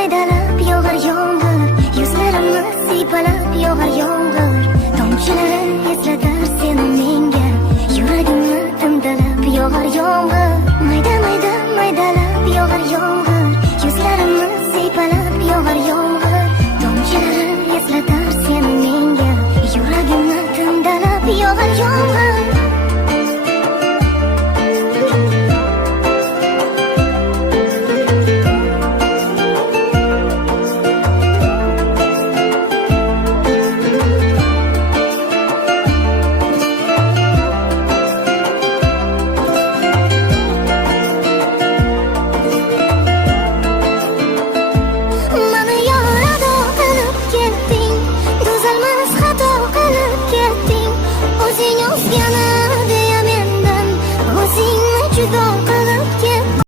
maydalab yog'ar yomg'ir, yuzlarimni siypalab yog'ar yomg'ir. Tomchilari eslatar seni menga, yuragimni timdalab yog'ar yomg'ir. Mayda maydalab yog'ar yomg'ir, yuzlarimni siypalab yog'ar yomg'ir. Tomchilari eslatar seni menga, yuragimni timdalab yog'ar yomg'ir.